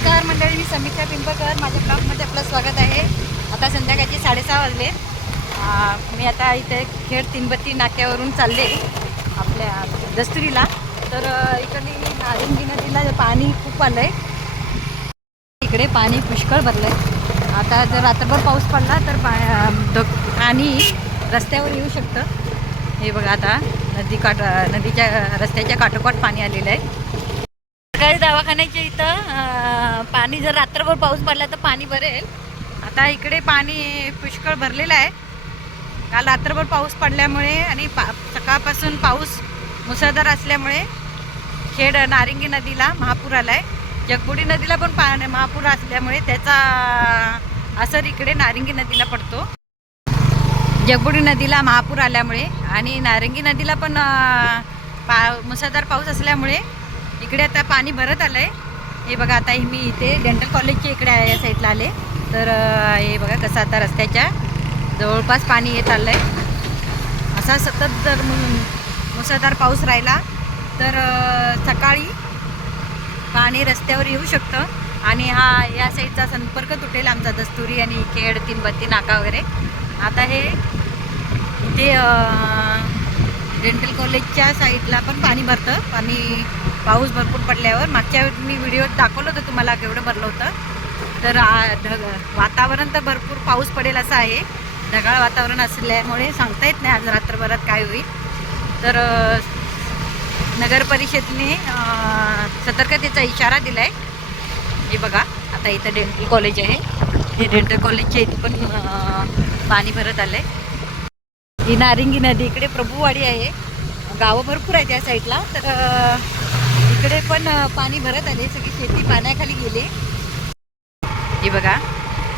नमस्कार मंडळी, मी समीक्षा पिंपळकर. माझ्या ब्लॉगमध्ये आपलं स्वागत आहे. आता संध्याकाळचे 6:30 वाजले. मी आता इथे खेड तीनबत्ती नाक्यावरून चालले आपल्या दस्तुरीला. तर इकडे नारिंगी नदीला पाणी खूप आलं आहे. इकडे पाणी पुष्कळ भरलं आहे. आता जर रात्रभर पाऊस पडला तर पाणी रस्त्यावर येऊ शकतं. हे बघा, आता नदीच्या रस्त्याच्या काठोकाठ पाणी आलेलं आहे. सरकारी दवाखान्याच्या इथं पाणी जर रात्रभर पाऊस पडला तर पाणी भरेल. आता इकडे पाणी पुष्कळ भरलेलं आहे. काल रात्रभर पाऊस पडल्यामुळे आणि सकाळपासून पाऊस मुसळधार असल्यामुळे खेड नारिंगी नदीला महापूर आला आहे. जगबुडी नदीला पण महापूर असल्यामुळे त्याचा असर इकडे नारिंगी नदीला पडतो. जगबुडी नदीला महापूर आल्यामुळे आणि नारिंगी नदीला पण मुसळधार पाऊस असल्यामुळे इकडे आता पाणी भरत आलं आहे. हे बघा, आता मी इथे डेंटल कॉलेजच्या इकडे या साईडला आले. तर हे बघा कसं आता रस्त्याच्या जवळपास पाणी येत आलं आहे. असा सतत जर मुसळधार पाऊस राहिला तर सकाळी पाणी रस्त्यावर येऊ शकतं आणि या साईडचा संपर्क तुटेल आमचा दस्तुरी आणि खेड तीनबत्ती नाका वगैरे. आता हे इथे डेंटल कॉलेजच्या साईडला पण पाणी भरतं. पाऊस भरपूर पडल्यावर मागच्या वेळी मी व्हिडिओ दाखवलं होतं तुम्हाला केवढं भरलं होतं. तर वातावरण तर भरपूर पाऊस पडेल असं आहे. ढगाळ वातावरण असल्यामुळे सांगता येत नाही आज रात्रभरात काय होईल. तर नगर परिषदेने सतर्कतेचा इशारा दिला आहे. हे बघा, आता इथं डेंटल कॉलेज आहे. हे डेंटल कॉलेजच्या इथे पण पाणी भरत आलं आहे. ही नारिंगी नदी, इकडे प्रभुवाडी आहे. गावं भरपूर आहे त्या साईडला. तर इकडे पण पाणी भरत आले. सगळी शेती पाण्याखाली गेली. हे बघा,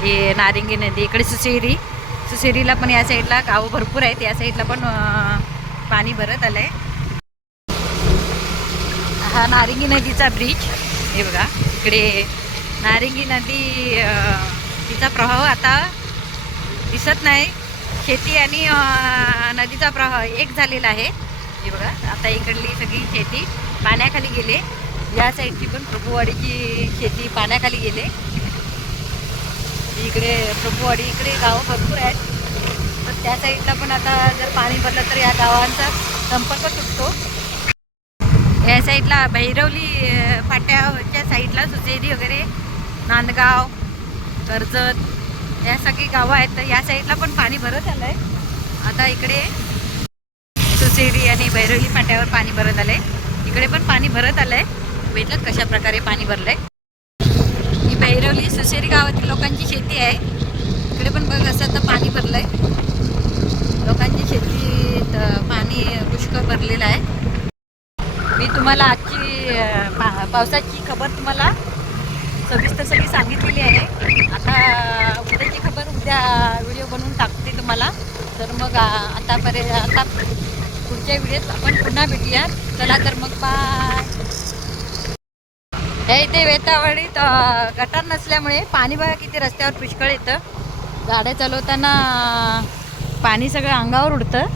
हे नारिंगी नदी. इकडे सुसेरीला पण या साईडला गावं भरपूर आहेत. या साईडला पण पाणी भरत आलं आहे. हा नारिंगी नदीचा ब्रिज. हे बघा, इकडे नारिंगी नदी तिचा प्रवाह आता दिसत नाही. शेती आणि नदीचा प्रवाह एक झालेला आहे. हे बघा, आता इकडली सगळी शेती पाण्याखाली गेले. या साईडची पण प्रभुवाडीची शेती पाण्याखाली गेले. इकडे प्रभुवाडी, इकडे गावं भरपूर आहेत. तर त्या साईडला पण आता जर पाणी भरलं तर या गावांचा संपर्क तुटतो. या साईडला भैरवली फाट्याच्या साईडला सुसेरी वगैरे, नांदगाव, कर्जत या सगळी गावं आहेत. तर या साईडला पण पाणी भरत आलं आहे. आता इकडे सुसेरी आणि भैरवली फाट्यावर पाणी भरत आलं आहे. इकडे पण पाणी भरत आलं आहे. बघितलं कशा प्रकारे पाणी भरलं आहे. ही भैरवली सुसेरी गावातील लोकांची शेती आहे. इकडे पण बघ असं आता पाणी भरलं आहे. लोकांची शेतीत पाणी पुष्कळ भरलेलं आहे. मी तुम्हाला आजची पावसाची खबर तुम्हाला सविस्तर सगळी सांगितलेली आहे. आता उद्याची खबर उद्या व्हिडिओ बनवून टाकते तुम्हाला. तर मग आता पुढच्या व्हिडिओत आपण पुन्हा भेटूया. चला तर मग बाय. हे इथे वेतावडीत गटार नसल्यामुळे पाणी बघा किती रस्त्यावर पुष्कळ येतं. गाड्या चालवताना पाणी सगळं अंगावर उडतं.